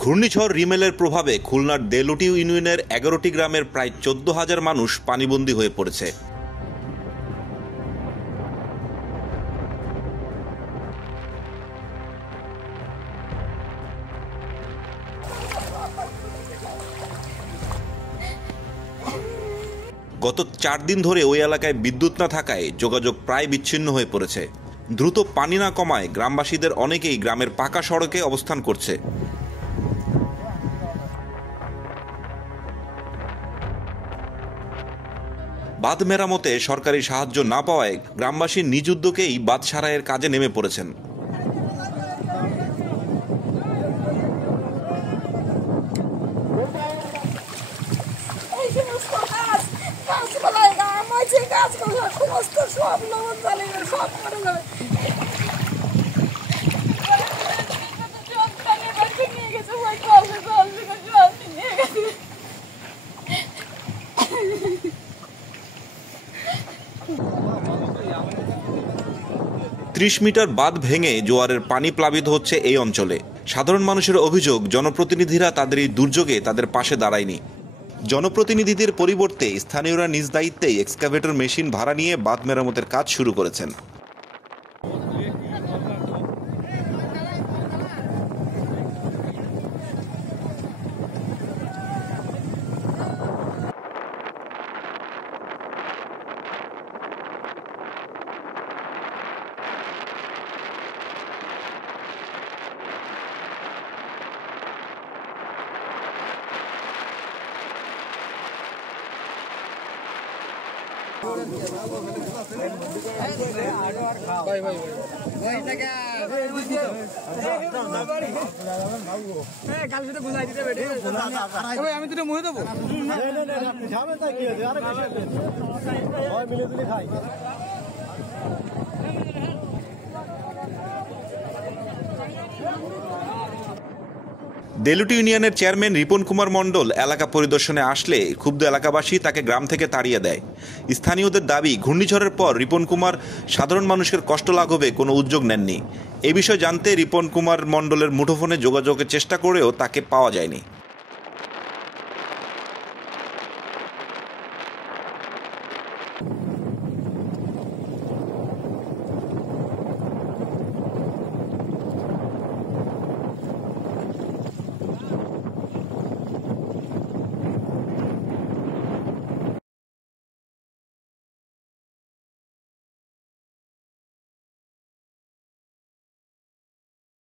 ঘূর্ণিঝড় রিমেলের প্রভাবে খুলনার দেলুটি ইউনিয়নের ১১টি গ্রামের প্রায় ১৪,০০০ মানুষ পানিবন্দী হয়ে পড়েছে। গত ৪ দিন ধরে ওই এলাকায় বিদ্যুৎ না থাকায় যোগাযোগ প্রায় বিচ্ছিন্ন হয়ে পড়েছে। দ্রুত পানি না কমায় গ্রামবাসীদের অনেকেই গ্রামের পাকা সড়কে অবস্থান করছে। বাঁধ মেরামতে সরকারি সাহায্য না পাওয়ায় গ্রামবাসী নিজ উদ্যোগেই বাঁধ সারাইয়ের কাজে নেমে পড়েছেন। ত্রিশ মিটার বাঁধ ভেঙে জোয়ারের পানি প্লাবিত হচ্ছে এই অঞ্চলে। সাধারণ মানুষের অভিযোগ, জনপ্রতিনিধিরা তাদের এই দুর্যোগে তাদের পাশে দাঁড়ায়নি। জনপ্রতিনিধিদের পরিবর্তে স্থানীয়রা নিজ দায়িত্বেই এক্সকাভেটর মেশিন ভাড়া নিয়ে বাঁধ মেরামতের কাজ শুরু করেছেন। আমি দুটো মুহে দেবো। দেলুটি ইউনিয়নের চেয়ারম্যান রিপন কুমার মণ্ডল এলাকা পরিদর্শনে আসলে ক্ষুব্ধ এলাকাবাসী তাকে গ্রাম থেকে তাড়িয়ে দেয়। স্থানীয়দের দাবি, ঘূর্ণিঝড়ের পর রিপন কুমার সাধারণ মানুষের কষ্ট লাঘবে কোনো উদ্যোগ নেননি। এ বিষয়ে জানতে রিপন কুমার মণ্ডলের মুঠোফোনে যোগাযোগের চেষ্টা করেও তাকে পাওয়া যায়নি।